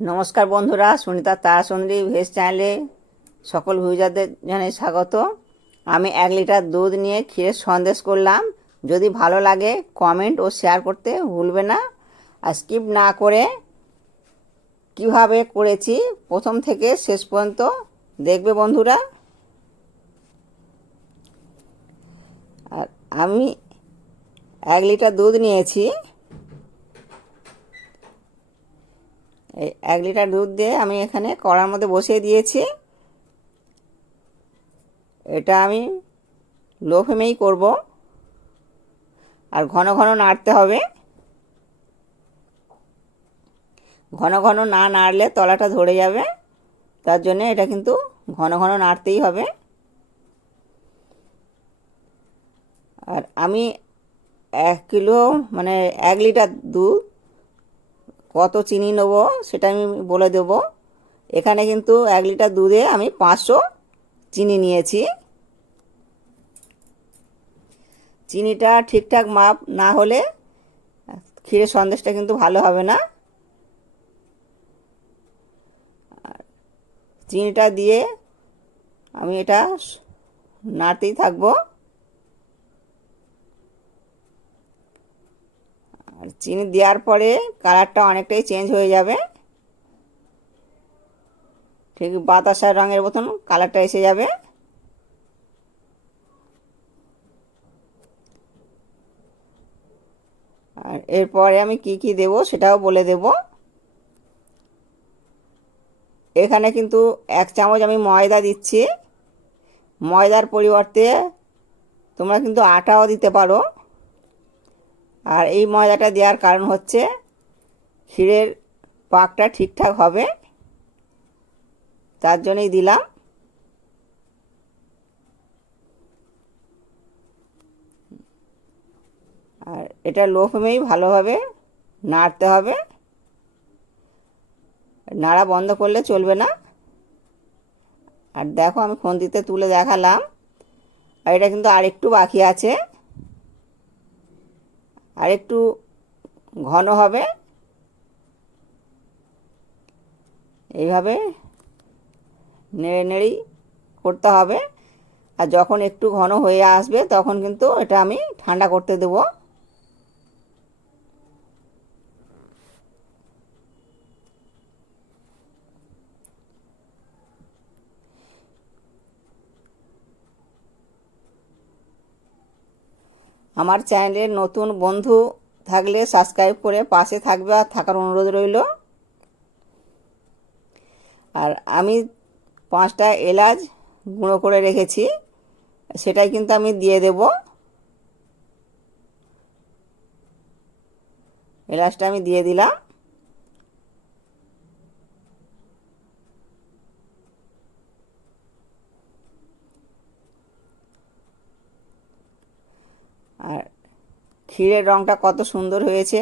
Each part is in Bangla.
নমস্কার বন্ধুরা, সুনিতা তারাচন্দ্রী ভেজ চ্যানেলে সকল ভিউজারদের জানাই স্বাগত। আমি এক লিটার দুধ নিয়ে ক্ষীরের সন্দেশ করলাম। যদি ভালো লাগে কমেন্ট ও শেয়ার করতে ভুলবে না। আর স্কিপ না করে কীভাবে করেছি, প্রথম থেকে শেষ পর্যন্ত দেখবে বন্ধুরা। আর আমি এক লিটার দুধ নিয়েছি। এই এক লিটার দুধ দিয়ে আমি এখানে কড়ার মধ্যে বসিয়ে দিয়েছি। এটা আমি লো ফ্লেমেই করব। আর ঘন ঘন নাড়তে হবে। ঘন ঘন না নাড়লে তলাটা ধরে যাবে। তার জন্য এটা কিন্তু ঘন ঘন নাড়তেই হবে। আর আমি এক কিলো মানে এক লিটার দুধ কত চিনি নেব সেটা আমি বলে দেব। এখানে কিন্তু এক লিটার দুধে আমি পাঁচশো চিনি নিয়েছি। চিনিটা ঠিকঠাক মাপ না হলে ক্ষীরের সন্দেশটা কিন্তু ভালো হবে না। চিনিটা দিয়ে আমি এটা নাড়তেই থাকব আর চিনি দেওয়ার পরে কালারটা অনেকটাই চেঞ্জ হয়ে যাবে। ঠিক বাতাসার রঙের মতন কালারটা এসে যাবে। আর এরপরে আমি কি কি দেব সেটাও বলে দেব। এখানে কিন্তু এক চামচ আমি ময়দা দিচ্ছি। ময়দার পরিবর্তে তোমরা কিন্তু আটাও দিতে পারো। আর এই ময়দাটা দেওয়ার কারণ হচ্ছে ক্ষীরের পাকটা ঠিকঠাক হবে। তার জন্যই দিলাম। আর এটা লো ফ্লেমেই ভালোভাবে নাড়তে হবে। নাড়া বন্ধ করলে চলবে না। আর দেখো আমি ফোন দিতে তুলে দেখালাম। আর এটা কিন্তু আর একটু বাকি আছে। আর একটু ঘন হবে। এইভাবে নেড়ে নেড়েই করতে হবে। আর যখন একটু ঘন হয়ে আসবে, তখন কিন্তু এটা আমি ঠান্ডা করতে দেব। আমার চ্যানেলের নতুন বন্ধু থাকলে সাবস্ক্রাইব করে পাশে থাকবে আর থাকার অনুরোধ রইল। আর আমি পাঁচটা এলাচ গুঁড়ো করে রেখেছি, সেটাই কিন্তু আমি দিয়ে দেব। এলাচটা আমি দিয়ে দিলাম আর ক্ষীরের রঙটা কত সুন্দর হয়েছে।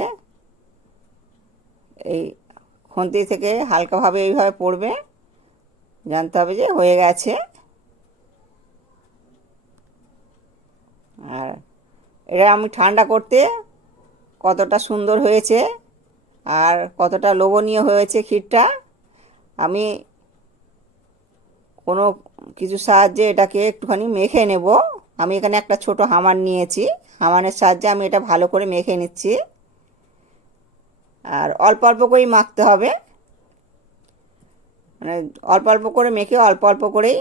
এই খুন্তি থেকে হালকাভাবে এইভাবে পড়বে। জানতে হবে যে হয়ে গেছে। আর এটা আমি ঠান্ডা করতে কতটা সুন্দর হয়েছে আর কতটা লোভনীয় হয়েছে ক্ষীরটা। আমি কোনো কিছু সাহায্যে এটাকে একটুখানি মেখে নেব। আমি এখানে একটা ছোট হামার নিয়েছি। হামানের সাহায্যে আমি এটা ভালো করে মেখে নিচ্ছি। আর অল্প অল্প করেই মাখতে হবে। মানে অল্প অল্প করে মেখে অল্প অল্প করেই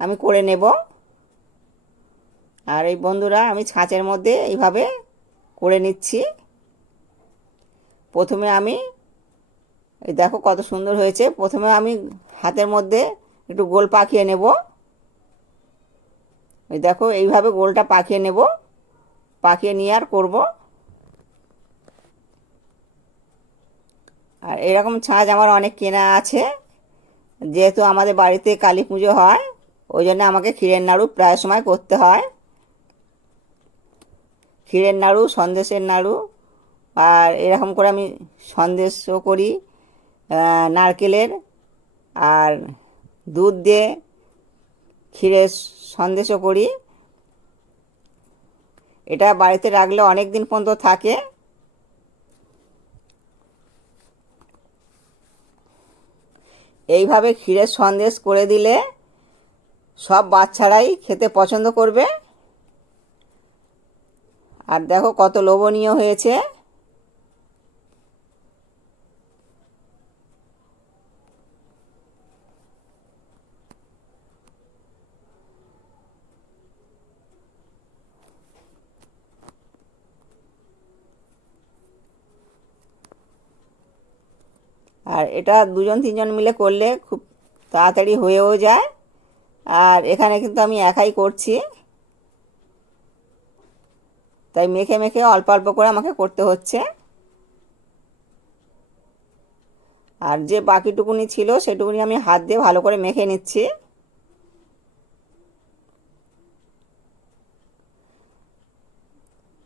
আমি করে নেব। আর এই বন্ধুরা, আমি ছাঁচের মধ্যে এইভাবে করে নিচ্ছি। প্রথমে আমি, এই দেখো কত সুন্দর হয়েছে। প্রথমে আমি হাতের মধ্যে একটু গোল পাকিয়ে নেব। ওই দেখো, এইভাবে গোলটা পাকিয়ে নেব। পাকিয়ে নিয়ে আর করব। আর এরকম ছাঁচ আমার অনেক কেনা আছে। যেহেতু আমাদের বাড়িতে কালী পুজো হয়, ওই জন্য আমাকে ক্ষীরের নাড়ু প্রায় সময় করতে হয়। ক্ষীরের নাড়ু, সন্দেশের নাড়ু, আর এরকম করে আমি সন্দেশও করি নারকেলের, আর দুধ দিয়ে ক্ষীরের সন্দেশও করি। এটা বাড়িতে রাখলে অনেক দিন পর্যন্ত থাকে। এইভাবে ক্ষীরের সন্দেশ করে দিলে সব বাচ্চারাই খেতে পছন্দ করবে। আর দেখো কত লোভনীয় হয়েছে। আর এটা দুজন, তিনজন মিলে করলে খুব তাড়াতাড়ি হয়েও যায়। আর এখানে কিন্তু আমি একাই করছি। তাই মেখে মেখে অল্প অল্প করে আমাকে করতে হচ্ছে। আর যে বাকিটুকুনি ছিল সেটুকুনি আমি হাত দিয়ে ভালো করে মেখে নিচ্ছি।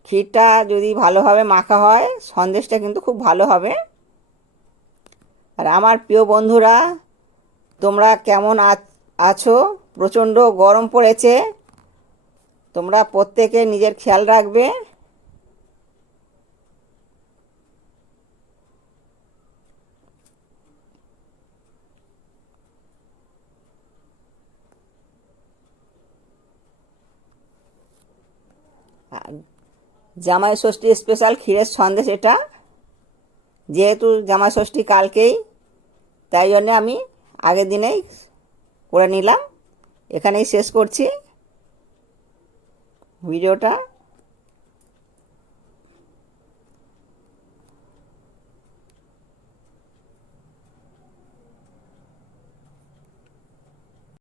ক্ষীরটা যদি ভালোভাবে মাখা হয়, সন্দেশটা কিন্তু খুব ভালো হবে। আর আমার প্রিয় বন্ধুরা, তোমরা কেমন আছো? প্রচণ্ড গরম পড়েছে। তোমরা প্রত্যেকে নিজের খেয়াল রাখবে। জামাই ষষ্ঠী স্পেশাল ক্ষীরের সন্দেশ এটা। যেহেতু জামাই ষষ্ঠী কালকেই তাই জন্যে আমি আগের দিনেই করে নিলাম। এখানেই শেষ করছি। ভিডিওটা